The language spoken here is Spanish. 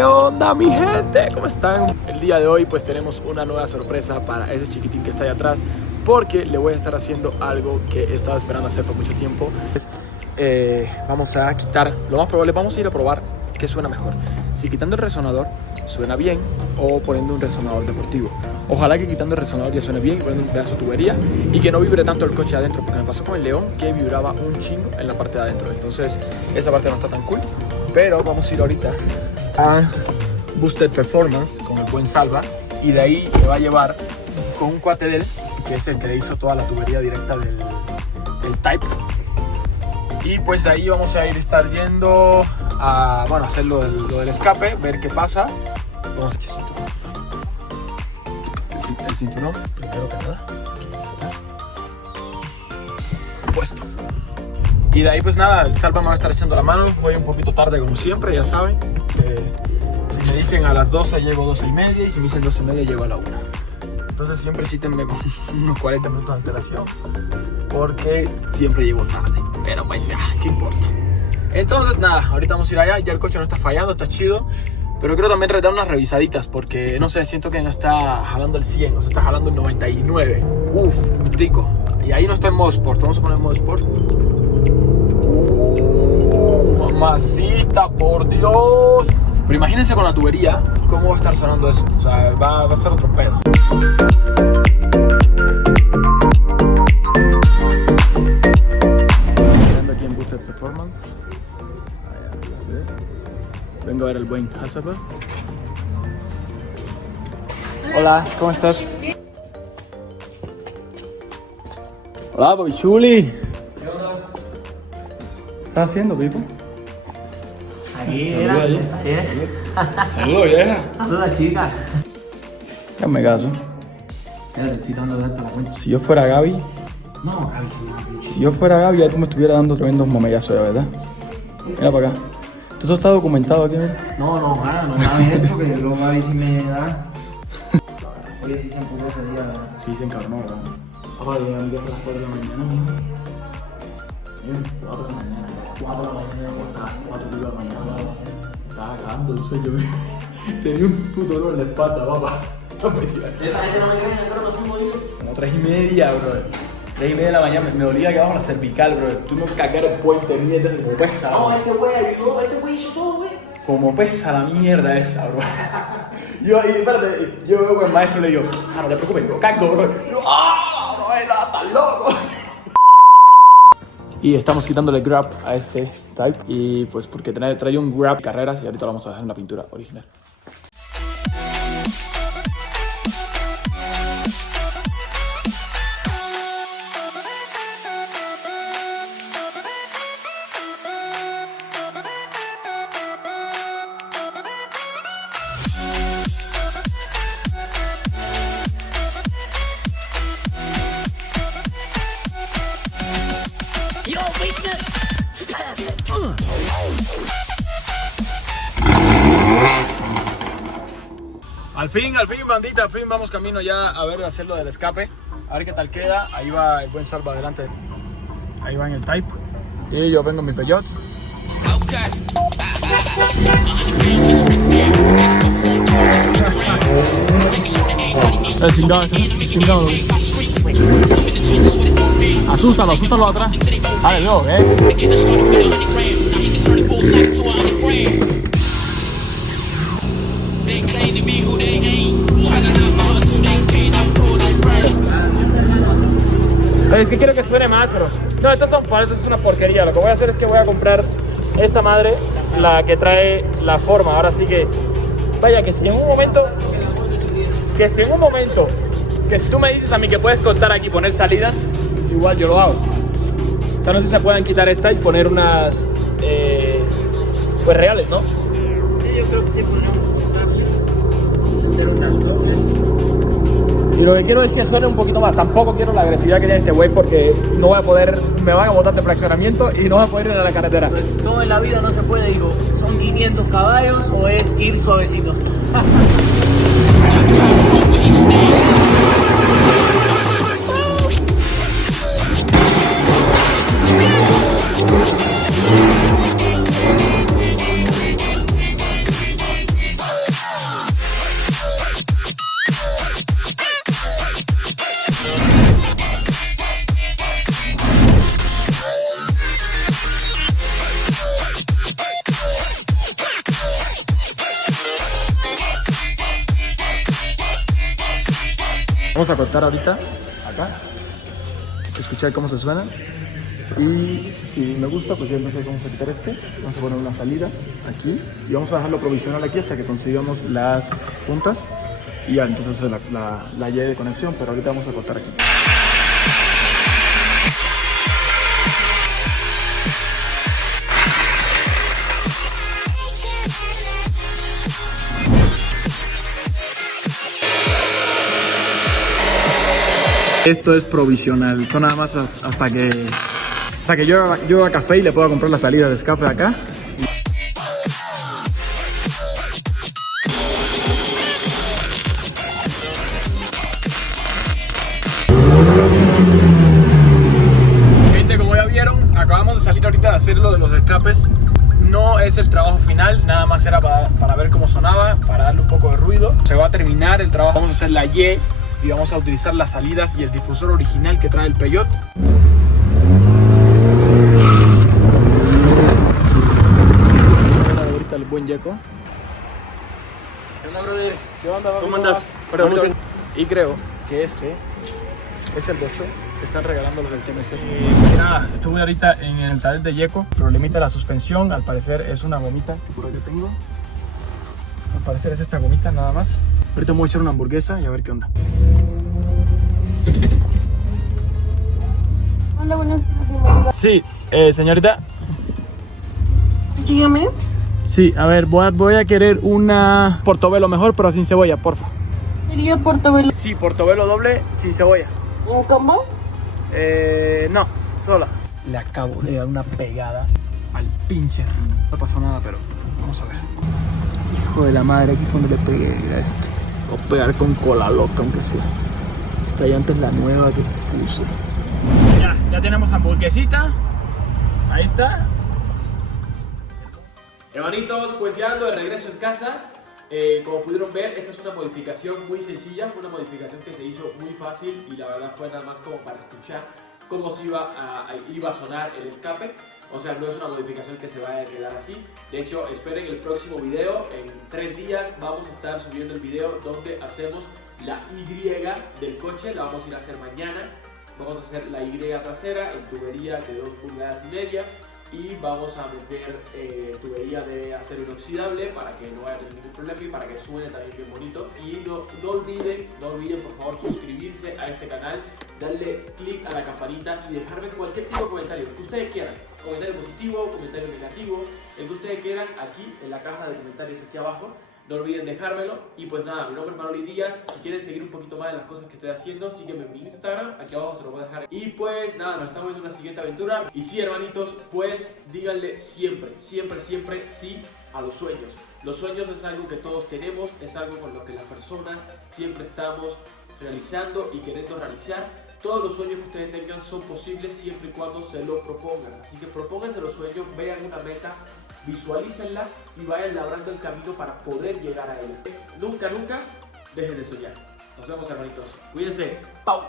¿Qué onda, mi gente? ¿Cómo están? El día de hoy pues tenemos una nueva sorpresa para ese chiquitín que está ahí atrás, porque le voy a estar haciendo algo que he estado esperando hacer por mucho tiempo. Vamos a quitar, lo más probable, vamos a ir a probar qué suena mejor, si quitando el resonador suena bien o poniendo un resonador deportivo. Ojalá que quitando el resonador ya suene bien y poniendo un pedazo de tubería y que no vibre tanto el coche adentro, porque me pasó con el León que vibraba un chingo en la parte de adentro. Entonces esa parte no está tan cool, pero vamos a ir ahorita a Boosted Performance con el buen Salva, y de ahí me va a llevar con un cuate de él, que es el que le hizo toda la tubería directa del Type. Y pues de ahí vamos a estar yendo a, bueno, hacer lo del escape, ver qué pasa. Vamos a echar el cinturón, primero que nada, aquí está puesto. Y de ahí pues nada, el Salva me va a estar echando la mano. Voy un poquito tarde como siempre, ya saben. Si me dicen a las 12 llego a 12:30, y si me dicen 12:30 llego a la 1. Entonces siempre cítenme con unos 40 minutos de antelación, porque siempre llego tarde. Pero pues ya, ¿qué importa? Entonces nada, ahorita vamos a ir allá. Ya el coche no está fallando, está chido. Pero quiero también dar unas revisaditas, porque no sé, siento que no está jalando el 100, o sea, está jalando el 99. Uf, rico. Y ahí no está en modo sport, vamos a poner en modo sport. Mamacita, por Dios. Pero imagínense con la tubería, cómo va a estar sonando eso. O sea, va a ser otro pedo. Mirando aquí en Boosted Performance. Vengo a ver el buen Hasselblad. Hola, ¿cómo estás? Hola, papi chuli. ¿Qué onda? ¿Qué estás haciendo, Pipo? Aquí era. Saludos, vieja. Saludos, chicas. Hazme caso. Te estoy dando vuelta la cuenta. Si yo fuera Gaby, No, Gaby, sí. si yo fuera Gaby, ya tú me estuvieras dando tremendos mamellazos, ya, ¿verdad? Mira para acá. ¿Tú estás documentado aquí, mira? No, Gaby, eso, que luego Gaby sí me da. Oye, sí se empujó ese día, ¿verdad? Sí, se encabronó, ¿verdad? Oye, a mi casa a las 4 de la mañana, mijo. 4 de la mañana. 4 de la mañana, hasta 4 de la mañana. Estaba cagando el sueño, tenía un puto dolor en la espalda, papá. Esta gente no me cree, acá nos fuimos a ir. Como 3:30, bro. 3:30 de la mañana, me dolía aquí abajo la cervical, bro. Tú me cagar el puente, mierda, como pesa. No, este güey ayudó, este güey hizo todo, güey. Como pesa la mierda esa, bro. Espérate, yo veo con el maestro y le digo, no te preocupes, yo cargo, bro. Y yo, no es nada, tan loco. Y estamos quitándole grab a este Type. Y pues porque trae un grab de carreras, y ahorita lo vamos a dejar en la pintura original. Al fin, bandita, al fin vamos camino ya a ver, hacer lo del escape. A ver qué tal queda. Ahí va el buen Salva adelante. Ahí va en el Type. Y yo vengo en mi Peugeot. Chingado. Asústalo atrás. Dale, yo, Es que quiero que suene más, pero no, estas son falsas, es una porquería. Lo que voy a hacer es que voy a comprar esta madre, la que trae la forma. Ahora sí que, vaya, que si en un momento, que si tú me dices a mí que puedes cortar aquí y poner salidas, igual yo lo hago. O sea, no sé si se pueden quitar esta y poner unas, pues reales, ¿no? Sí, yo creo que sí ponemos. Y lo que quiero es que suene un poquito más. Tampoco quiero la agresividad que tiene este güey, porque no voy a poder, me van a botar de fraccionamiento y no voy a poder ir a la carretera. Pues todo en la vida no se puede, digo, son 500 caballos o es ir suavecito. Vamos a cortar ahorita acá, escuchar cómo se suena. Y si me gusta, pues ya entonces vamos a quitar este. Vamos a poner una salida aquí y vamos a dejarlo provisional aquí hasta que consigamos las puntas. Y ya, entonces la Y de conexión, pero ahorita vamos a cortar aquí. Esto es provisional, esto nada más hasta que yo a café y le pueda comprar la salida de escape acá. Gente, como ya vieron, acabamos de salir ahorita de hacer lo de los escapes. No es el trabajo final, nada más era para ver cómo sonaba, para darle un poco de ruido. Se va a terminar el trabajo, vamos a hacer la Y y vamos a utilizar las salidas y el difusor original que trae el Peugeot. Ahorita el buen Yeco. ¿Qué onda, brother? ¿Qué onda, ¿Cómo andas? Y creo que este es el bocho que están regalando los del TMC. Nada, estuve ahorita en el taller de Yeco. Problemita de la suspensión, al parecer es una gomita que por acá tengo. Al parecer es esta gomita nada más. Ahorita me voy a echar una hamburguesa y a ver qué onda. Hola, buenas tardes. Sí, señorita. Dígame. Sí, a ver, voy a querer una portobelo mejor, pero sin cebolla, porfa. ¿Sería portobelo Sí, portobelo doble sin cebolla. en combo? No, sola. Le acabo de dar una pegada al pinche. No pasó nada, pero vamos a ver. Hijo de la madre, aquí fue donde le pegué a este. Voy a pegar con cola loca, aunque sea. Esta llanta es la nueva que puse. Ya tenemos hamburguesita. Ahí está. Hermanitos, pues ya ando de regreso en casa. Como pudieron ver, esta es una modificación muy sencilla. Fue una modificación que se hizo muy fácil y la verdad fue nada más como para escuchar cómo se iba a sonar el escape. O sea, no es una modificación que se vaya a quedar así. De hecho, esperen el próximo video. En 3 días vamos a estar subiendo el video donde hacemos la Y del coche. La vamos a ir a hacer mañana. Vamos a hacer la Y trasera en tubería de 2,5 pulgadas. Y vamos a meter tubería de acero inoxidable para que no vaya a tener ningún problema y para que suene también bien bonito. Y no olviden por favor suscribirse a este canal, darle click a la campanita y dejarme cualquier tipo de comentario, el que ustedes quieran. Comentario positivo, comentario negativo, el que ustedes quieran aquí en la caja de comentarios aquí abajo. No olviden dejármelo. Y pues nada, mi nombre es Manoli Díaz. Si quieren seguir un poquito más de las cosas que estoy haciendo, sígueme en mi Instagram. Aquí abajo se lo voy a dejar. Y pues nada, nos estamos viendo en una siguiente aventura. Y sí, hermanitos, pues díganle siempre sí a los sueños. Los sueños es algo que todos tenemos, es algo con lo que las personas siempre estamos realizando y queriendo realizar. Todos los sueños que ustedes tengan son posibles siempre y cuando se lo propongan. Así que propónganse los sueños, vean una meta, visualícenla y vayan labrando el camino para poder llegar a ella. Nunca dejen de soñar. Nos vemos, hermanitos. Cuídense. ¡Pau!